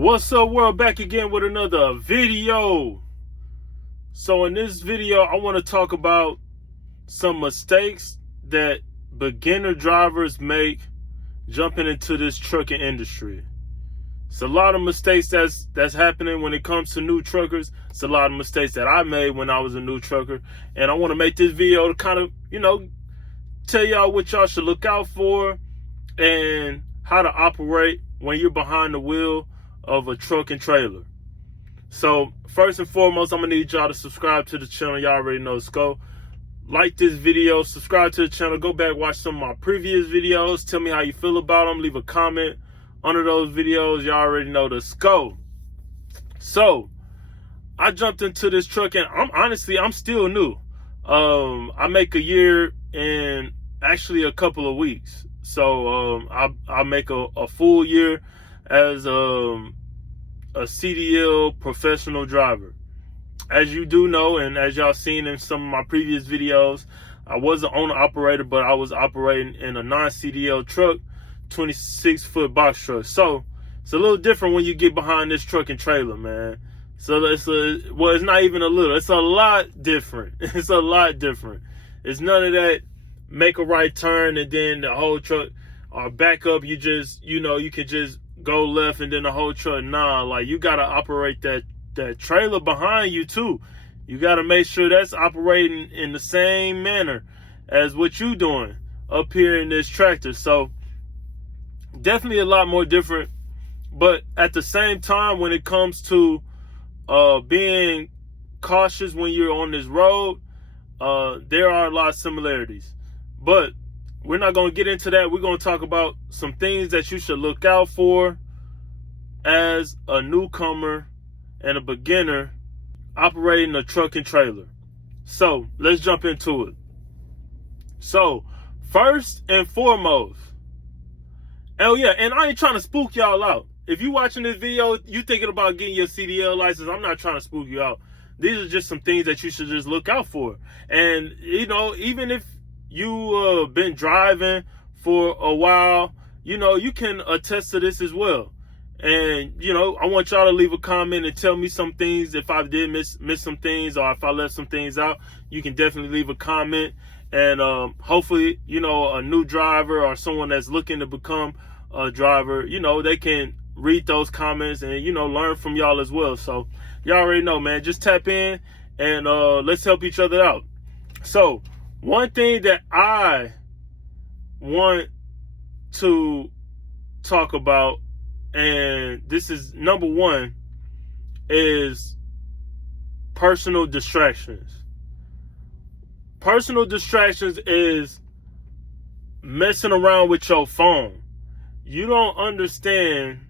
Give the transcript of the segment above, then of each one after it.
What's up, world? Back again with another video. So in this video, I want to talk about some mistakes that beginner drivers make jumping into this trucking industry. It's a lot of mistakes that's happening when it comes to new truckers. It's a lot of mistakes that I made when I was a new trucker. And I want to make this video to kind of, tell y'all what y'all should look out for and how to operate when you're behind the wheel of a truck and trailer. So first and foremost, I'm gonna need y'all to subscribe to the channel. Y'all already know the scope. Like this video, subscribe to the channel, go back, watch some of my previous videos, tell me how you feel about them, leave a comment under those videos. Y'all already know the scope. So I jumped into this truck and I'm still new. I make a year in actually a couple of weeks. So I make a full year as a CDL professional driver. As you do know, and as y'all seen in some of my previous videos, I was an owner operator, but I was operating in a non-CDL truck, 26-foot box truck. So it's a little different when you get behind this truck and trailer, man. So it's not even a little, it's a lot different. It's a lot different. It's none of that make a right turn and then the whole truck or back up, you just, you can just go left and then the whole truck. Nah, like you gotta operate that trailer behind you too. You gotta make sure that's operating in the same manner as what you doing up here in this tractor. So definitely a lot more different. But at the same time, when it comes to being cautious when you're on this road, there are a lot of similarities. But we're not going to get into that. We're going to talk about some things that you should look out for as a newcomer and a beginner operating a truck and trailer. So let's jump into it. So first and foremost, oh yeah, and I ain't trying to spook y'all out. If you watching this video, you thinking about getting your CDL license, I'm not trying to spook you out. These are just some things that you should just look out for. And, even if you been driving for a while, you can attest to this as well. And, I want y'all to leave a comment and tell me some things. If I did miss some things or if I left some things out, you can definitely leave a comment. And hopefully, a new driver or someone that's looking to become a driver, they can read those comments and, learn from y'all as well. So y'all already know, man, just tap in and let's help each other out. So one thing that I want to talk about, and this is number one, is personal distractions. Personal distractions is messing around with your phone. You don't understand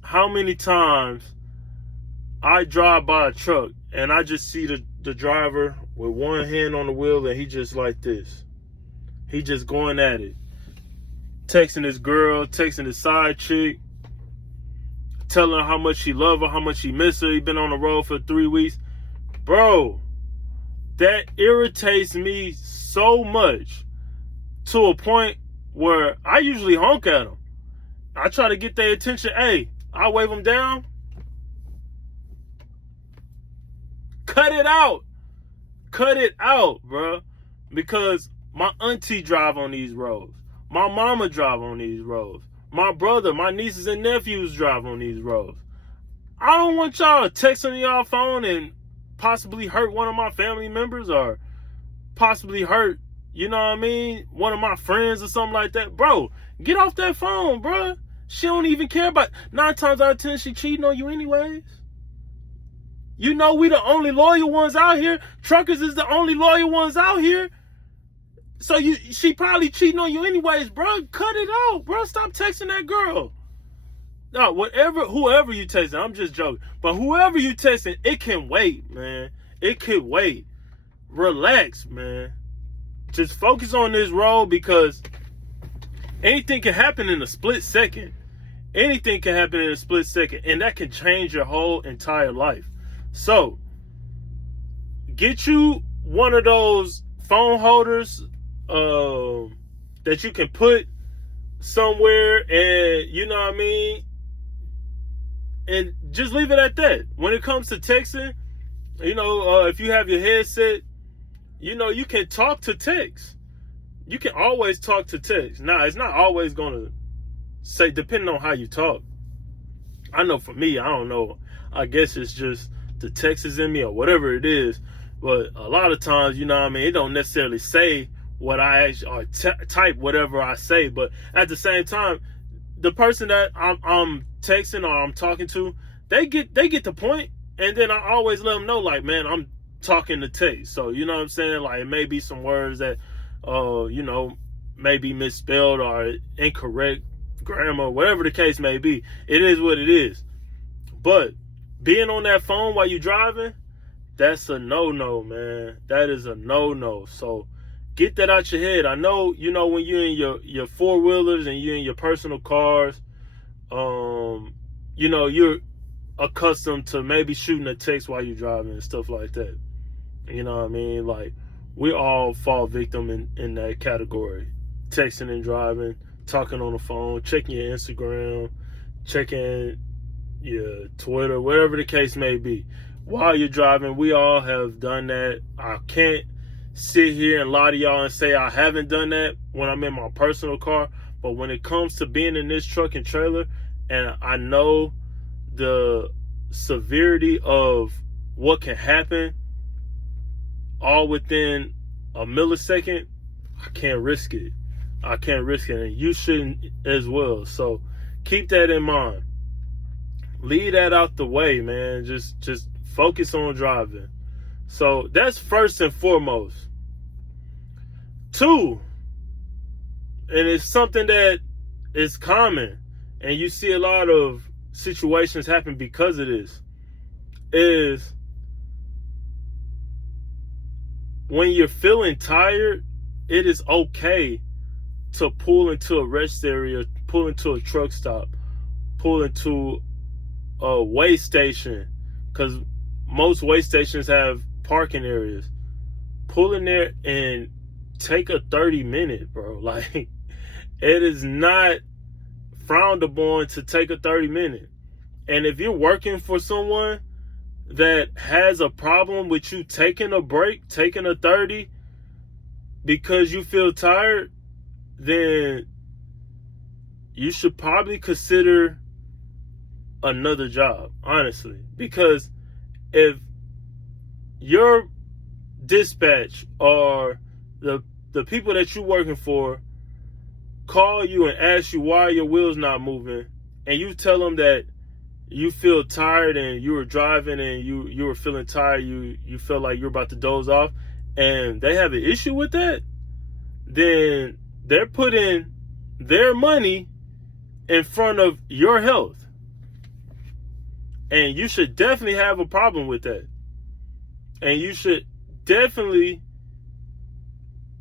how many times I drive by a truck and I just see the driver with one hand on the wheel and he just like this. He just going at it. Texting his girl, texting his side chick, telling her how much he love her, how much he miss her. He been on the road for 3 weeks. Bro, that irritates me so much to a point where I usually honk at them. I try to get their attention. Hey, I wave them down. Cut it out. Cut it out, bro. Because my auntie drive on these roads. My mama drive on these roads. My brother, my nieces and nephews drive on these roads. I don't want y'all texting y'all phone and possibly hurt one of my family members or possibly hurt, one of my friends or something like that. Bro, get off that phone, bro. She don't even care about 9 times out of 10 she cheating on you anyways. We the only loyal ones out here. Truckers is the only loyal ones out here. So she probably cheating on you anyways, bro. Cut it out, bro. Stop texting that girl. No, whoever you texting, I'm just joking. But whoever you texting, it can wait, man. It can wait. Relax, man. Just focus on this road because anything can happen in a split second. Anything can happen in a split second, and that can change your whole entire life. So, get you one of those phone holders that you can put somewhere and, And just leave it at that. When it comes to texting, if you have your headset, you can talk to text. You can always talk to text. Now, it's not always going to say, depending on how you talk. I know for me, I don't know. I guess it's just the text is in me or whatever it is. But a lot of times, it don't necessarily say what I actually, or type whatever I say. But at the same time, the person that I'm texting or I'm talking to, they get the point. And then I always let them know, like, man, I'm talking to text. So, you know what I'm saying? Like, it may be some words that, may be misspelled or incorrect grammar, whatever the case may be. It is what it is. But being on that phone while you're driving, that's a no-no, man. That is a no-no. So get that out your head. I know, when you're in your four-wheelers and you're in your personal cars, you're accustomed to maybe shooting a text while you're driving and stuff like that. You know what I mean? Like, we all fall victim in that category. Texting and driving, talking on the phone, checking your Instagram, checking your Twitter, whatever the case may be. While you're driving, we all have done that. I can't sit here and lie to y'all and say I haven't done that when I'm in my personal car. But when it comes to being in this truck and trailer, and I know the severity of what can happen all within a millisecond, I can't risk it. I can't risk it, and you shouldn't as well. So keep that in mind. Leave that out the way, man. Just focus on driving. So that's first and foremost. 2, and it's something that is common, and you see a lot of situations happen because of this, is when you're feeling tired, it is okay to pull into a rest area, pull into a truck stop, pull into a weigh station, because most weigh stations have parking areas. Pull in there and take a 30-minute, bro. Like, it is not frowned upon to take a 30-minute. And if you're working for someone that has a problem with you taking a break, taking a 30 because you feel tired, then you should probably consider another job, honestly. Because if your dispatch or the people that you're working for call you and ask you why your wheel's not moving, and you tell them that you feel tired and you were driving and you were feeling tired, you felt like you're about to doze off, and they have an issue with that, then they're putting their money in front of your health. And you should definitely have a problem with that. And you should definitely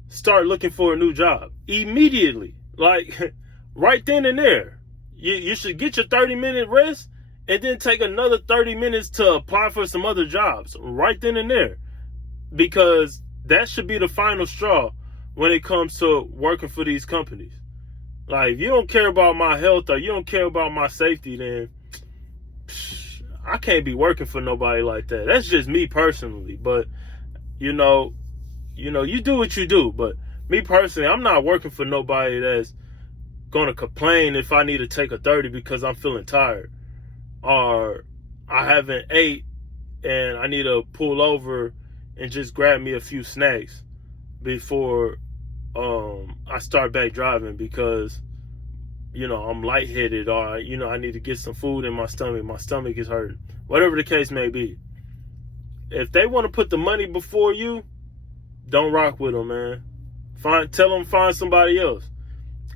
start looking for a new job immediately. Like, right then and there. You should get your 30-minute rest and then take another 30 minutes to apply for some other jobs right then and there. Because that should be the final straw when it comes to working for these companies. Like, if you don't care about my health or you don't care about my safety, then I can't be working for nobody like that. That's just me personally. But, you do what you do. But me personally, I'm not working for nobody that's going to complain if I need to take a 30 because I'm feeling tired. Or I haven't ate and I need to pull over and just grab me a few snacks before I start back driving because, I'm lightheaded, or, I need to get some food in my stomach. My stomach is hurting. Whatever the case may be. If they want to put the money before you, don't rock with them, man. Tell them find somebody else.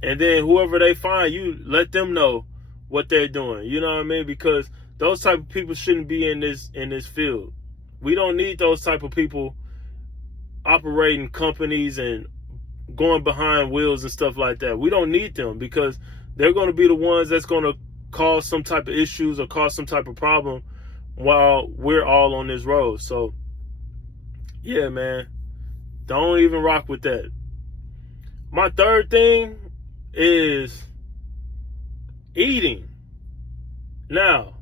And then whoever they find, you let them know what they're doing. You know what I mean? Because those type of people shouldn't be in this field. We don't need those type of people operating companies and going behind wheels and stuff like that. We don't need them because they're going to be the ones that's going to cause some type of issues or cause some type of problem while we're all on this road. So, yeah, man, don't even rock with that. My third thing is eating. Now,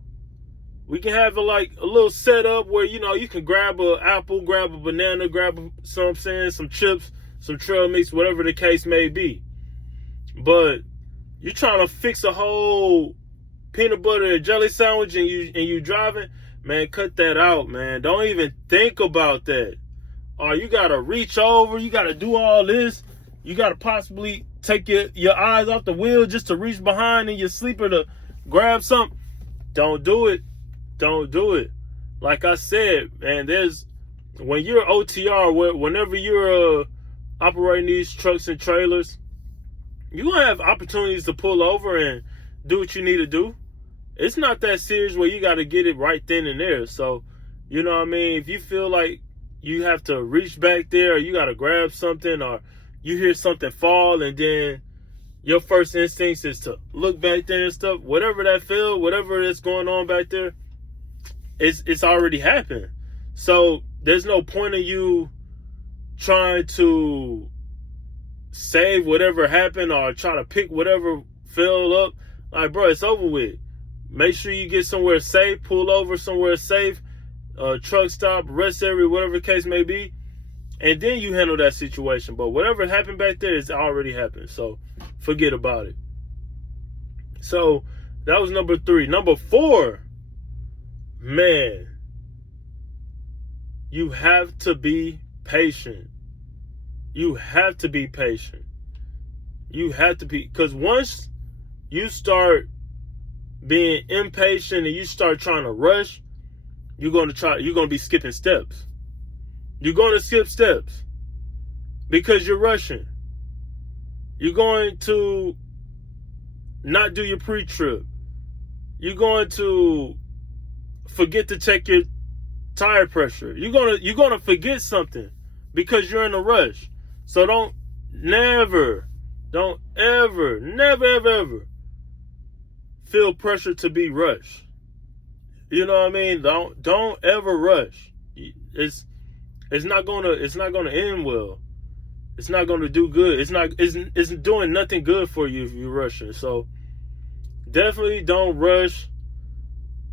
We can have like a little setup where, you know, you can grab an apple, grab a banana, grab some chips, some trail mix, whatever the case may be. But you're trying to fix a whole peanut butter and jelly sandwich and you driving, man, cut that out, man. Don't even think about that. Or you gotta reach over, you gotta do all this. You gotta possibly take your eyes off the wheel just to reach behind in your sleeper to grab something. Don't do it. Don't do it. Like I said, man, when you're OTR, whenever you're operating these trucks and trailers, you're going to have opportunities to pull over and do what you need to do. It's not that serious where you got to get it right then and there. So, you know what I mean? If you feel like you have to reach back there or you got to grab something or you hear something fall and then your first instinct is to look back there and stuff, whatever that's going on back there, it's already happened. So there's no point of you trying to save whatever happened or try to pick whatever fell up. Like, bro, it's over with. Make sure you get somewhere safe, pull over somewhere safe, truck stop, rest area, whatever the case may be, and then you handle that situation. But whatever happened back there, it's already happened. So forget about it. So that was number 3. Number 4, man, you have to be patient. You have to be patient. You have to be, because once you start being impatient and you start trying to rush, you're going to be skipping steps. You're going to skip steps because you're rushing. You're going to not do your pre-trip. You're going to forget to check your tire pressure. You're gonna forget something because you're in a rush. So don't ever feel pressure to be rushed. You know what I mean? Don't ever rush. It's not gonna end well. It's not gonna do good. It's doing nothing good for you if you're rushing. So definitely don't rush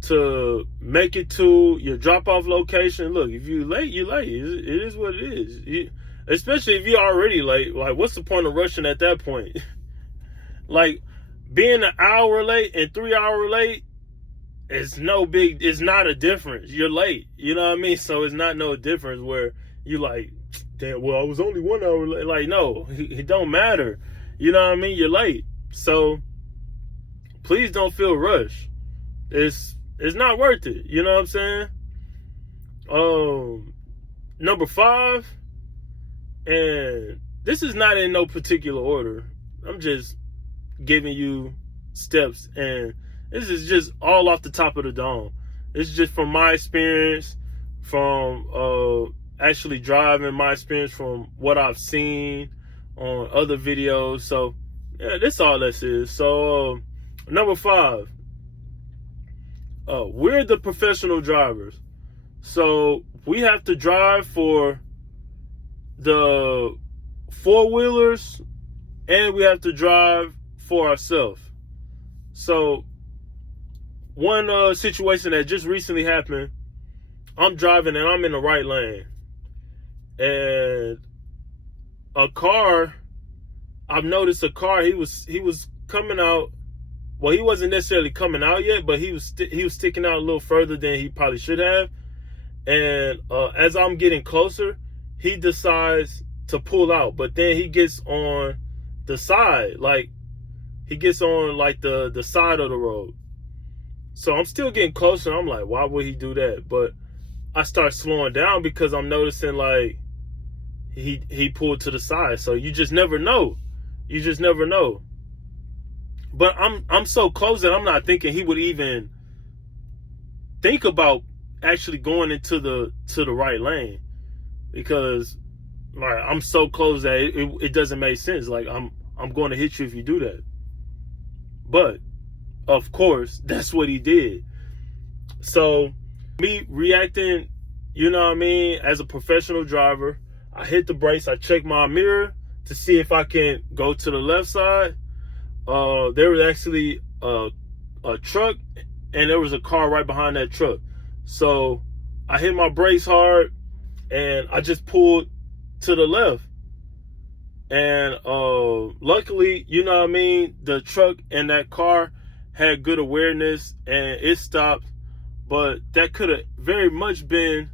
to make it to your drop-off location. Look, if you're late, you're late. It is what it is. Especially if you're already late. Like, what's the point of rushing at that point? Like, being an hour late and 3 hours late is it's not a difference. You're late. You know what I mean? So it's not no difference where you like, damn, well, I was only 1 hour late. Like, no, it don't matter. You know what I mean? You're late. So please don't feel rushed. It's not worth it. You know what I'm saying? Number 5, and this is not in no particular order. I'm just giving you steps, and this is just all off the top of the dome. It's just from my experience, from actually driving, my experience from what I've seen on other videos. So yeah, that's all this is. So number 5. We're the professional drivers. So we have to drive for the 4-wheelers and we have to drive for ourselves. So one situation that just recently happened, I'm driving and I'm in the right lane. And I've noticed a car, he was coming out. Well, he wasn't necessarily coming out yet, but he was sticking out a little further than he probably should have. And as I'm getting closer, he decides to pull out. But then he gets on the side, like he gets on like the side of the road. So I'm still getting closer. I'm like, why would he do that? But I start slowing down because I'm noticing like he pulled to the side. So you just never know. You just never know. But I'm so close that I'm not thinking he would even think about actually going into the right lane, because like I'm so close that it doesn't make sense. Like I'm going to hit you if you do that. But of course, that's what he did. So me reacting, you know what I mean, as a professional driver, I hit the brakes, I check my mirror to see if I can go to the left side. There was actually a truck and there was a car right behind that truck. So I hit my brakes hard, and I just pulled to the left. And luckily, you know what I mean, the truck and that car had good awareness, and it stopped. But that could have very much been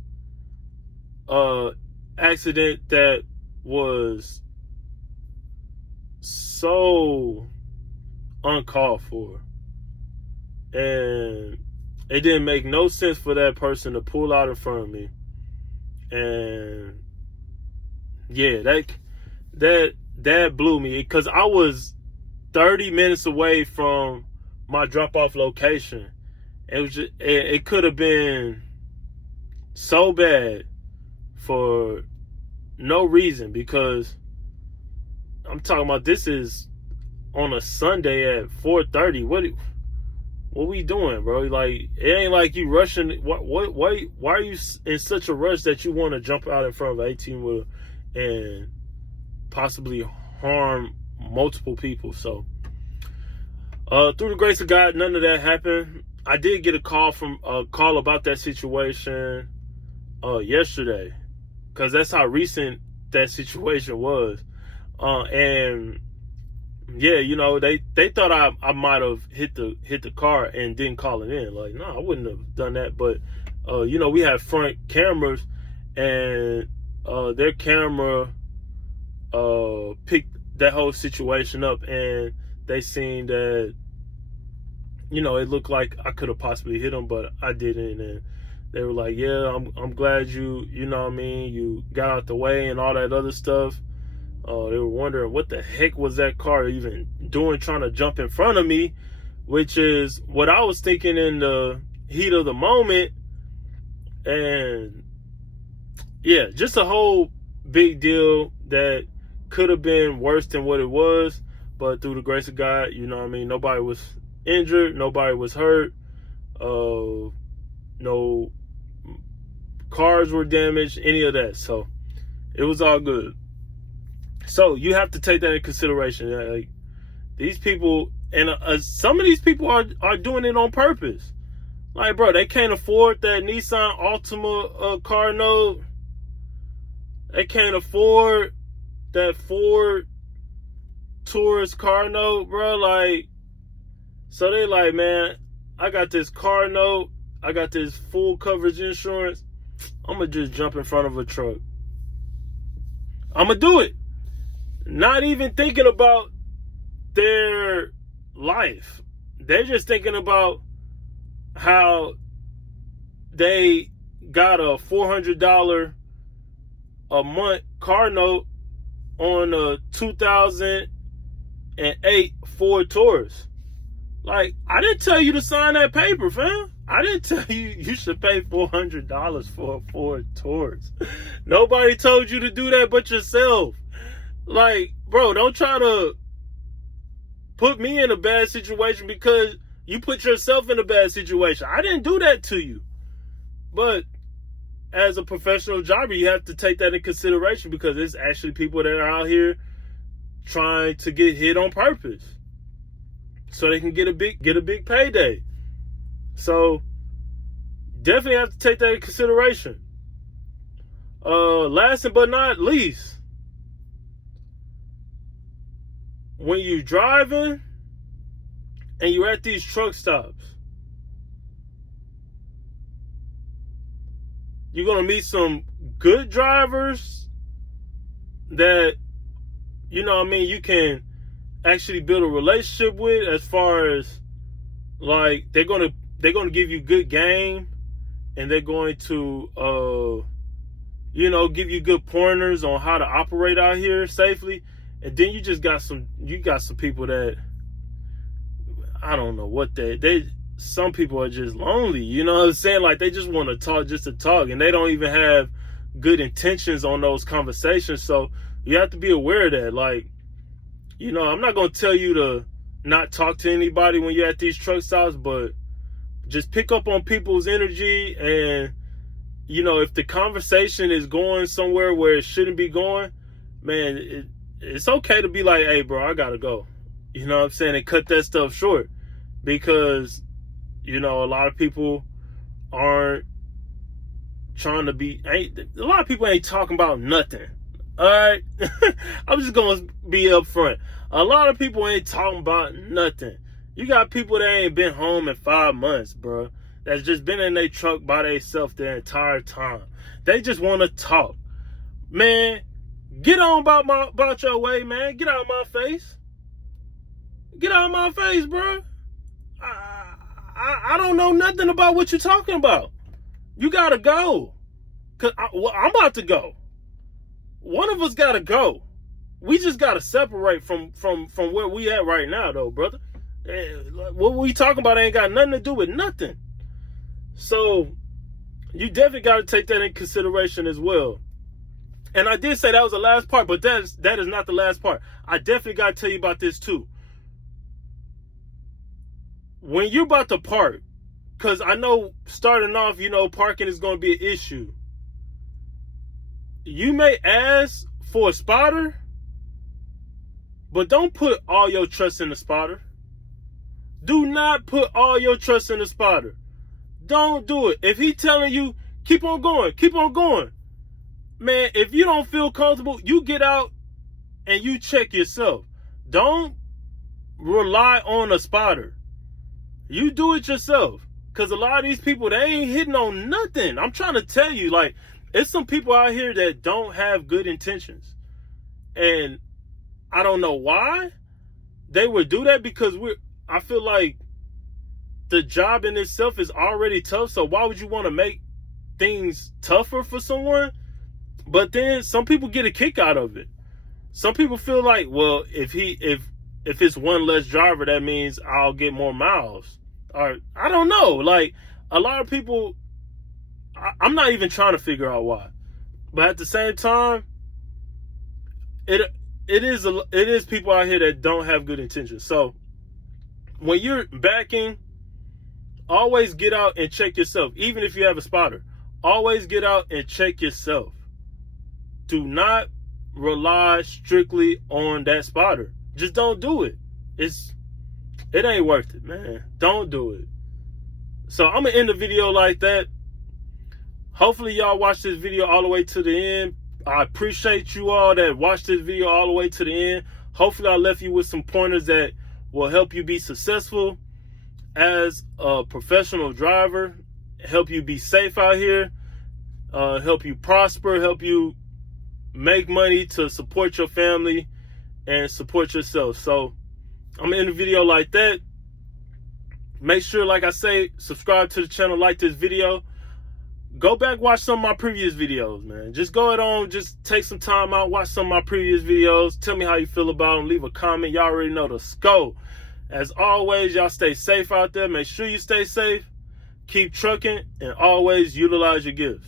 an accident that was so uncalled for. And it didn't make no sense for that person to pull out in front of me. And yeah, that blew me, because I was 30 minutes away from my drop-off location. It could have been so bad for no reason, because I'm talking about, this is on a Sunday at 4:30. What we doing, bro? Like, it ain't like you rushing. Why are you in such a rush that you want to jump out in front of an 18-wheeler and possibly harm multiple people? So through the grace of God, none of that happened. I did get a call about that situation yesterday, because that's how recent that situation was. And yeah, you know, they thought I might have hit the car and didn't call it in. Like, no, I wouldn't have done that. But you know, we have front cameras, and their camera picked that whole situation up, and they seen that, you know, it looked like I could have possibly hit them, but I didn't. And they were like, yeah, I'm glad you know what I mean, you got out the way and all that other stuff. They were wondering what the heck was that car even doing, trying to jump in front of me, which is what I was thinking in the heat of the moment. And yeah, just a whole big deal that could have been worse than what it was. But through the grace of God, you know what I mean, nobody was injured, nobody was hurt, no cars were damaged, any of that. So it was all good. So you have to take that in consideration. Like, these people, and some of these people are doing it on purpose. Like, bro, they can't afford that Nissan Altima car note. They can't afford that Ford Taurus car note, bro. Like, so they like, man, I got this car note, I got this full coverage insurance, I'm gonna just jump in front of a truck. I'm gonna do it. Not even thinking about their life. They're just thinking about how they got a $400 a month car note on a 2008 Ford Taurus. Like, I didn't tell you to sign that paper, fam. I didn't tell you should pay $400 for a Ford Taurus. Nobody told you to do that but yourself. Like, bro, don't try to put me in a bad situation because you put yourself in a bad situation. I didn't do that to you. But as a professional driver, you have to take that in consideration, because there's actually people that are out here trying to get hit on purpose so they can get a big payday. So definitely have to take that in consideration. Last but not least, when you're driving and you're at these truck stops, you're going to meet some good drivers that, you know what I mean, you can actually build a relationship with, as far as, like, they're going to give you good game, and they're going to you know, give you good pointers on how to operate out here safely. And then you got some people that, I don't know what some people are just lonely, you know what I'm saying? Like, they just want to talk just to talk, and they don't even have good intentions on those conversations. So you have to be aware of that. Like, you know, I'm not going to tell you to not talk to anybody when you're at these truck stops, but just pick up on people's energy. And, you know, if the conversation is going somewhere where it shouldn't be going, man, it's okay to be like, hey, bro, I gotta go. You know what I'm saying? And cut that stuff short. Because, You know, a lot of people aren't trying to be, a lot of people ain't talking about nothing. All right. I'm just going to be upfront. A lot of people ain't talking about nothing. You got people that ain't been home in 5 months, bro. That's just been in their truck by themselves the entire time. They just want to talk. Man, get on about your way, man. Get out of my face. Get out of my face, bro. I don't know nothing about what you're talking about. You gotta go. Cause I'm about to go. One of us gotta go. We just gotta separate from where we at right now, though, brother. What we talking about ain't got nothing to do with nothing. So you definitely gotta take that in consideration as well. And I did say that was the last part, but that is not the last part. I definitely gotta tell you about this too. When you're about to park, because I know starting off, you know, parking is going to be an issue. You may ask for a spotter, but don't put all your trust in the spotter. Do not put all your trust in the spotter. Don't do it. If he's telling you, keep on going, man, if you don't feel comfortable, you get out and you check yourself. Don't rely on a spotter. You do it yourself. Because a lot of these people, they ain't hitting on nothing. I'm trying to tell you, like, it's some people out here that don't have good intentions. And I don't know why they would do that, because I feel like the job in itself is already tough. So why would you want to make things tougher for someone? But then some people get a kick out of it. Some people feel like, well, if it's one less driver, that means I'll get more miles. Or I don't know. Like, a lot of people, I'm not even trying to figure out why. But at the same time, it is people out here that don't have good intentions. So when you're backing, always get out and check yourself. Even if you have a spotter, always get out and check yourself. Do not rely strictly on that spotter. Just don't do it. It ain't worth it, man. Don't do it. So I'm going to end the video like that. Hopefully y'all watch this video all the way to the end. I appreciate you all that watched this video all the way to the end. Hopefully I left you with some pointers that will help you be successful as a professional driver, help you be safe out here, help you prosper, help you make money to support your family and support yourself. So I'm in the video like that. Make sure, like I say, subscribe to the channel, like this video. Go back, watch some of my previous videos, man. Just go ahead on, just take some time out, watch some of my previous videos. Tell me how you feel about them. Leave a comment. Y'all already know the scope. As always, y'all stay safe out there. Make sure you stay safe. Keep trucking and always utilize your gifts.